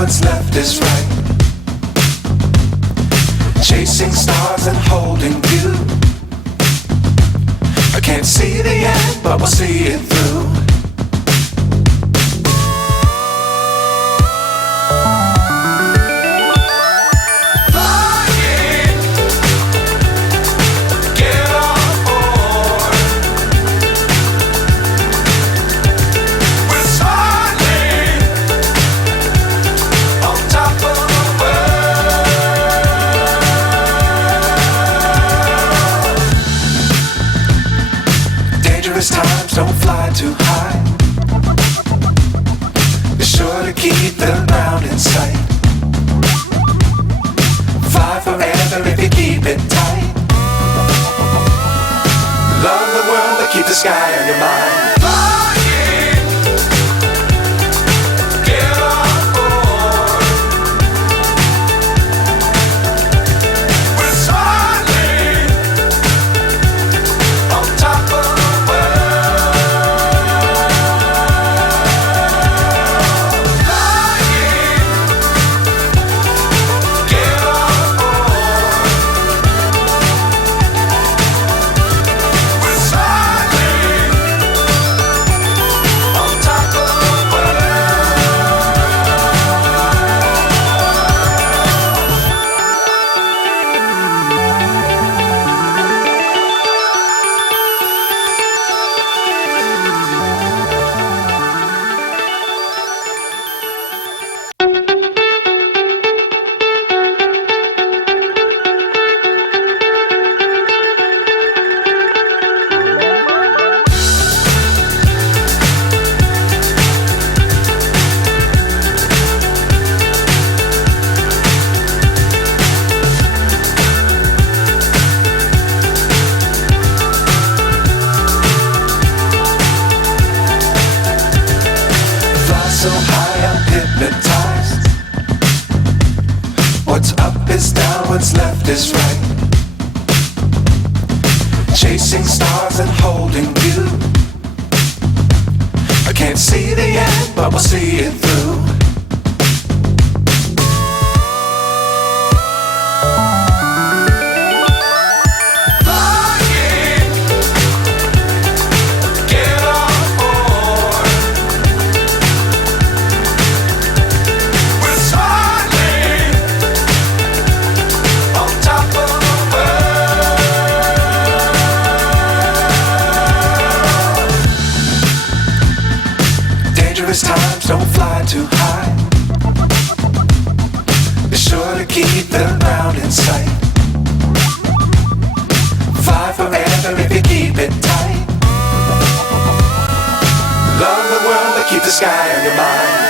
what's left is right. Chasing stars and holding you. I can't see the end, but we'll see it through. Times don't fly too high. Be sure to keep the ground in sight. Fly forever if you keep it tight. Love the world but keep the sky on your mind. So high I'm hypnotized. What's up is down, what's left is right. Chasing stars and holding you. I can't see the end, but we'll see it through. Times don't fly too high. Be sure to keep the ground in sight. Fly forever if you keep it tight. Love the world but keep the sky on your mind.